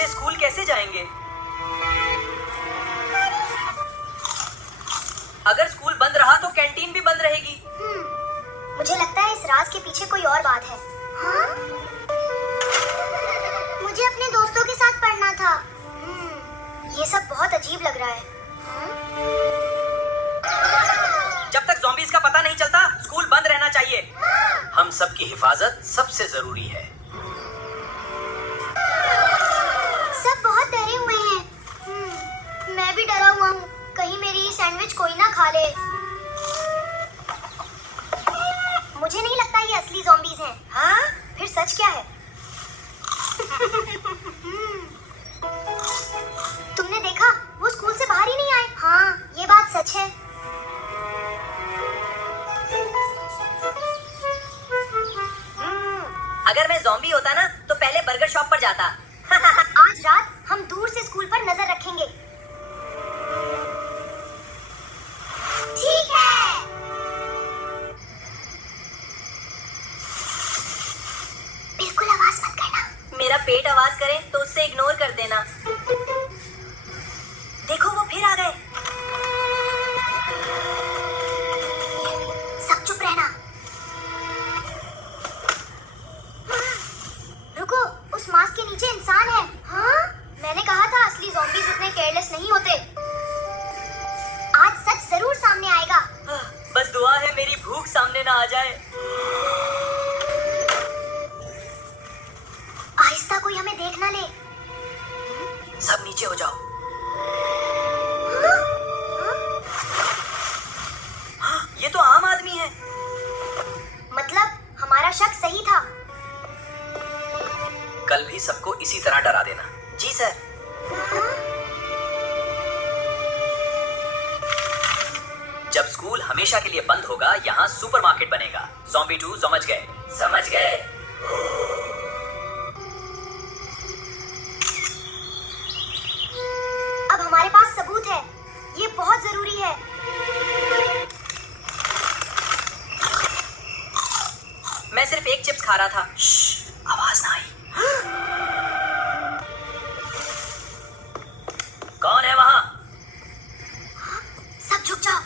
बच्चे स्कूल कैसे जाएंगे? अगर स्कूल बंद रहा तो कैंटीन भी बंद रहेगी। मुझे लगता है इस राज के पीछे कोई और बात है। हाँ? मुझे अपने दोस्तों के साथ पढ़ना था। ये सब बहुत अजीब लग रहा है। जब तक ज़ॉम्बीज़ का पता नहीं चलता स्कूल बंद रहना चाहिए। हम सब की हिफाजत सबसे जरूरी है। सब बहुत डरे हुए हैं। मैं भी डरा हुआ हूँ, कहीं मेरी ये सैंडविच कोई ना खा ले। मुझे नहीं लगता ये असली ज़ॉम्बीज़ हैं। हाँ? फिर सच क्या है? तुमने देखा वो स्कूल से बाहर ही नहीं आए। हाँ, ये बात सच है। अगर मैं ज़ॉम्बी होता ना तो पहले बर्गर शॉप पर जाता। आज रात हम दूर से स्कूल पर नजर रखेंगे। ठीक है। बिल्कुल आवाज मत करना। मेरा पेट आवाज करे तो उससे इग्नोर कर देना। देखो वो फिर आ गए। सब चुप रहना। रुको, उस मास्क के नीचे इंसान है। हाँ? मैंने कहा था असली ज़ॉम्बीज़ इतने केयरलेस नहीं होते। आज सच जरूर सामने आएगा। बस दुआ है मेरी भूख सामने ना आ जाए। आहिस्ता, कोई हमें देख ना ले। सब नीचे हो जाओ। हाँ, ये तो आम आदमी है। मतलब हमारा शक सही था। कल भी सबको इसी तरह डरा देना। जी सर। जब स्कूल हमेशा के लिए बंद होगा यहाँ सुपरमार्केट बनेगा। ज़ॉम्बी 2 समझ गए? समझ गए। अब हमारे पास सबूत है, ये बहुत जरूरी है। मैं सिर्फ एक चिप्स खा रहा था। आवाज ना आई। कौन है वहां? सब झुक जाओ।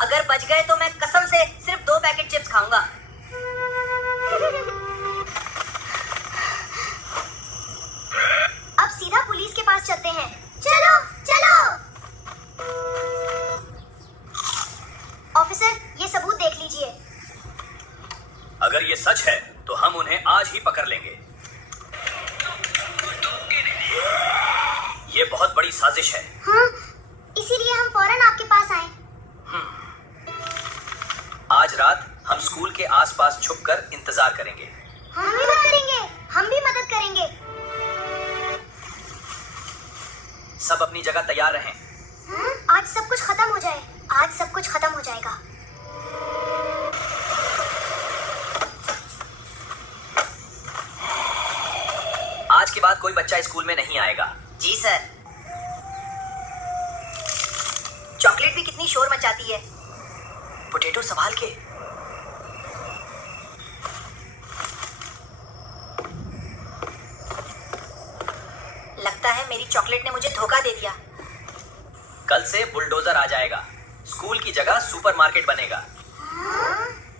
अगर बच गए तो मैं कसम से सिर्फ 2 पैकेट चिप्स खाऊंगा। अब सीधा पुलिस के पास चलते हैं। चलो चलो। ऑफिसर, ये सबूत देख लीजिए। अगर ये सच है तो हम उन्हें आज ही पकड़ लेंगे। ये बहुत बड़ी साजिश है। हाँ, इसीलिए हम फौरन आपके पास आए। आज रात हम स्कूल के आसपास छुपकर इंतजार करेंगे। हम भी मदद करेंगे। हम भी मदद करेंगे। सब अपनी जगह तैयार रहें। आज सब कुछ खत्म हो जाए। आज सब कुछ खत्म हो जाएगा। आज के बाद कोई बच्चा स्कूल में नहीं आएगा। जी सर। चॉकलेट भी कितनी शोर मचाती है। पोटैटो संभाल के। लगता है मेरी चॉकलेट ने मुझे धोखा दे दिया। कल से बुलडोजर आ जाएगा। स्कूल की जगह सुपरमार्केट बनेगा।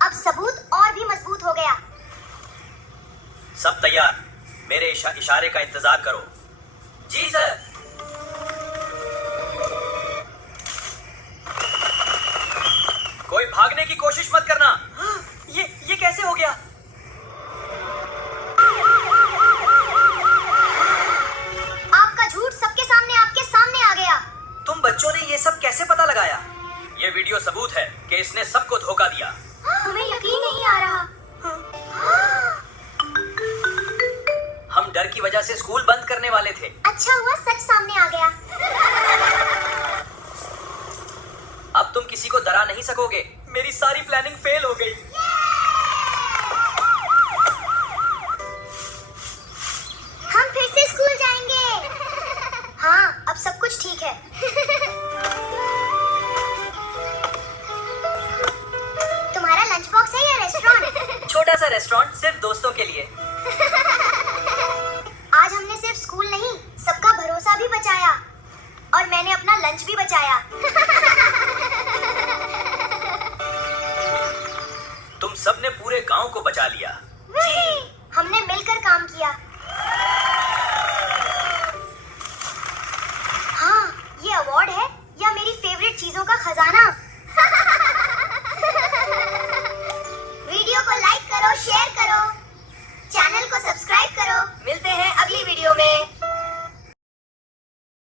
अब सबूत और भी मजबूत हो गया। सब तैयार। मेरे इशारे का इंतजार करो। जी सर। कोई भागने की कोशिश मत करना। ये कैसे हो गया? आपका झूठ सबके सामने आपके सामने आ गया। तुम बच्चों ने ये सब कैसे पता लगाया? ये वीडियो सबूत है कि इसने सबको धोखा दिया। हमें यकीन नहीं आ रहा। हम डर की वजह से स्कूल बंद करने वाले थे। अच्छा हुआ सच सामने आ गया। अब तुम किसी को डरा नहीं सकोगे। मेरी सारी प्लानिंग फेल हो गई। हम फिर से स्कूल जाएंगे। हाँ, अब सब कुछ ठीक है। तुम्हारा लंच बॉक्स है या रेस्टोरेंट? छोटा सा रेस्टोरेंट गया। तुम सबने पूरे गांव को बचा लिया। हमने मिलकर काम किया। हाँ, ये अवार्ड है या मेरी फेवरेट चीजों का खजाना।